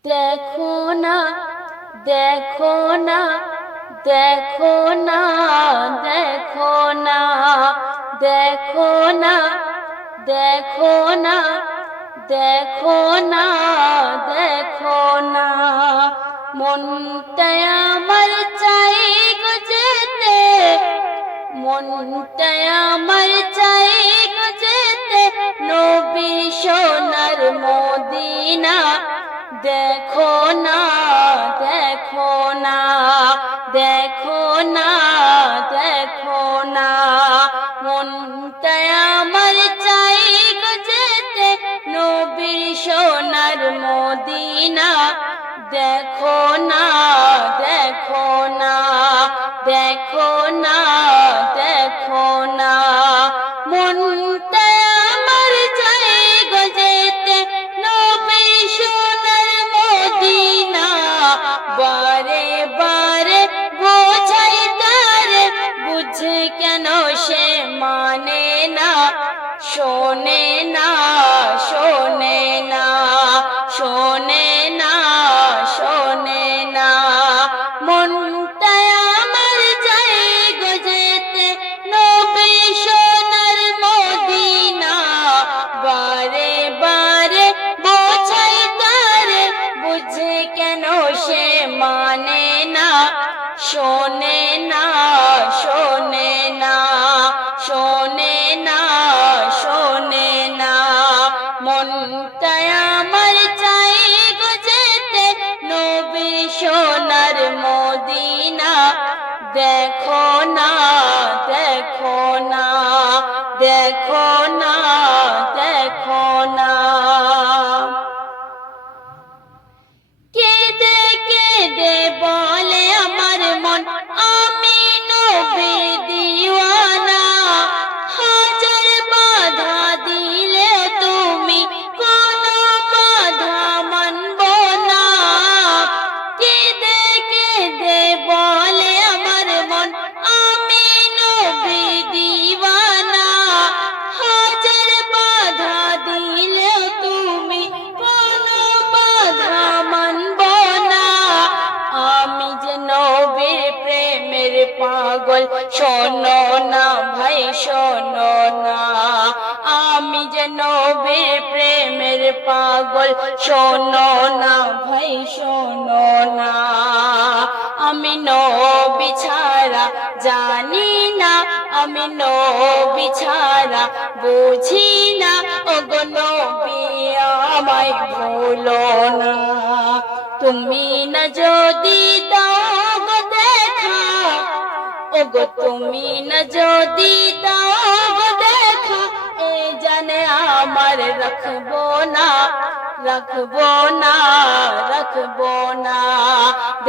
দেখো না, দেখো না, দেখো না, দেখো না, দেখো না, দেখো না, দেখো না, দেখো না, মনটাই আমার চাই গো যেতে, মনটাই আমার চাই গো যেতে, নবীর সোনার মদিনা। দেখো না, দেখো না, দেখো না, দেখো না, মনটাই আমার চাই গো যেতে, নবীর সোনার মদিনা। দেখো না, দেখো না, দেখো না, দেখো না, মনটাই আমার চাই গো যেতে, নবীর সোনার মদিনা। বারে বারে বোঝাই তারে, বুঝে কেন সে মানে না, শোনে না, শোনে না, শোনে না, শোনে না, মনটাই আমার চাই গো যেতে, নবীর সোনার মদিনা। বারে বারে বোঝাই তারে, বুঝে কেন সে মানে না, শোনে না, শোনে না, শোনে না, শোনে না, মনটাই আমার চাই গো যেতে, নবীর সোনার মদিনা। দেখো না, দেখো না, দেখো না, দেখো না, কেঁদে কেঁদে বলে আমার মন, আমি নবীর দিওয়ানা। হাজার বাধা দিলে তুমি কোনো বাধা মানব না। কেঁদে কেঁদে বলে আমার মন, আমি নবীর দিওয়ানা। হাজার বাধা দিলে তুমি কোনো বাধা মানব না। আমি যে নবীর প্রেমের পাগল, শোনো না ভাই শোনো না। আমি যে নবীর প্রেমের পাগল, শোনো না ভাই শোনো না। আমি নবী ছাড়া জানি না, আমি নবী ছাড়া বুঝি না, ওগো নবী আমায় ভুলো না। তুমি না যদি দাও গো দেখা, ওগো তুমি না যদি দাও গো দেখা, এ জানে আমার রাখবো না, রাখবো না, রাখবো না।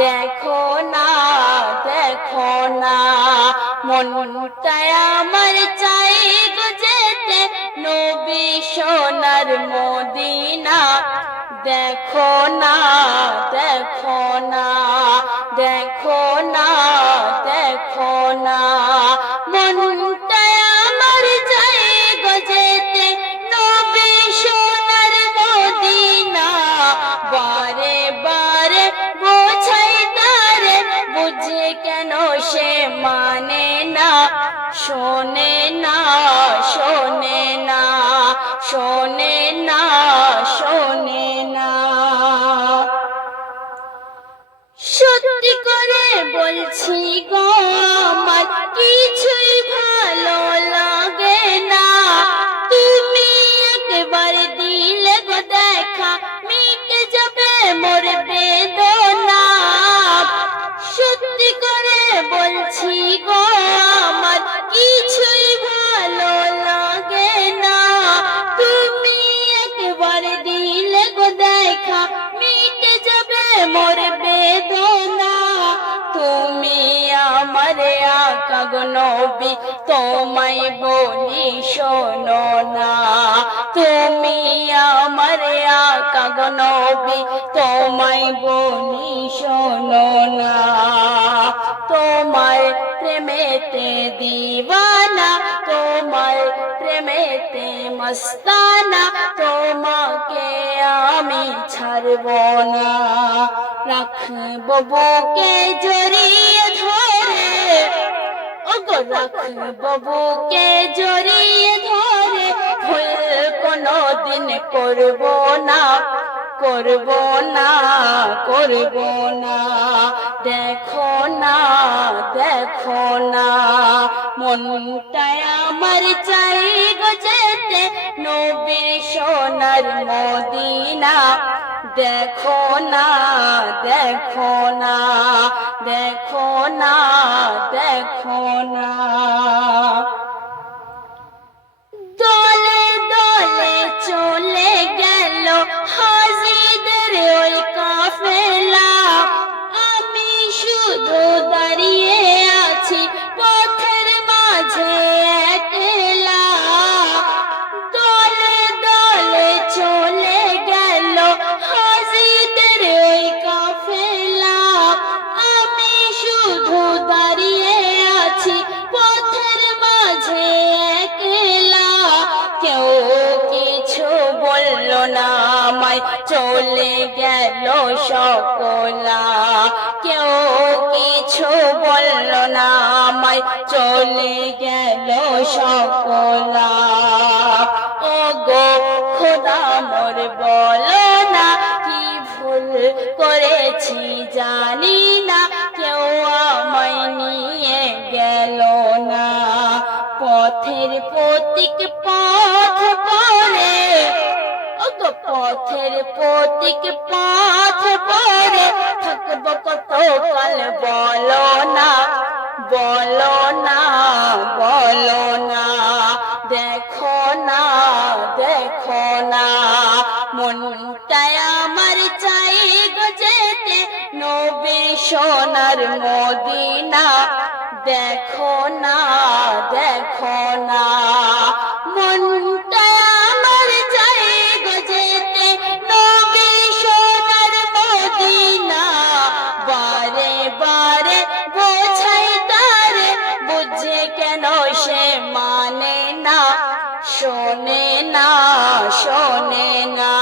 দেখো না, দেখো না, মনটাই আমার চাই গো যেতে, নবীর সোনার মদিনা। দেখো না, দেখো না, দেখো না, দেখো না, মনটাই আমার চাই গো যেতে, নবীর সোনার মদিনা। বারে বারে বোঝাই তারে, বুঝে কেন সে মানে না, শোনে না, শোনে না, শোনে না, শোনে না। সত্যি করে বলছি গো আমার কিছুই ভালো লাগে না, তুমি একবার দিলে গো দেখা, মিটে যাবে মোর বেদনা। সত্যি করে বলছি গো আমার কিছুই ভালো লাগে না, তুমি একবার দিলে গো দেখা, মিটে যাবে মোর বেদনা। তুমি আমার আকা গো নবী, তোমায় বলি শোনো না। তুমি আমার আকা গো নবী, তোমায় বলি শোনো না। তোমার প্রেমেতে দিওয়ানা, তোমার প্রেমেতে মস্তানা, তোমাকে আমি ছাড়ব না। রাখবো বুকে জড়িয়ে ধরে, ওগো রাখবো বুকে জড়িয়ে ধরে, ভুল কোনোদিন করব না, করব না, করব না। দেখো না, দেখো না, মনটায় আমার চাই গো যেতে নবীর সোনার মদিনা। দেখো না, দেখো না, দেখো না, দেখো না। দলে দলে চলে গেল হাজিদের ওই কাফেলা, আমি শুধু দাঁড়িয়ে আছি পথের মাঝে একলা। দলে দলে চলে গেল হাজিদের ওই কাফেলা, আমি শুধু দাঁড়িয়ে আছি পথের মাঝে একলা। কেউ কিছু বলল না আমায়, চলে গেল সকলা। কেউ কিছু বলল না আমায়, চলে গেল সকলা। ও গো খোদা মোর বলো না, কি ভুল করেছি জানি না, কেউ আমায় নিয়ে গেল না। পথের পথিক পথ পড়ে, ওগো পথের পথিক পথ পড়ে, থাকবো কত কাল বলো না, বলো না, বলো না। দেখো না, দেখো না, মনটায় আমার চাই গো যেতে নবীর সোনার মদিনা। দেখো না, দেখো না, মনটায় আমার চাই গো যেতে নবীর সোনার মদিনা। বারে বারে বোঝাই তারে, বুঝে কেন সে মানে না, শোনে না, শোনে না।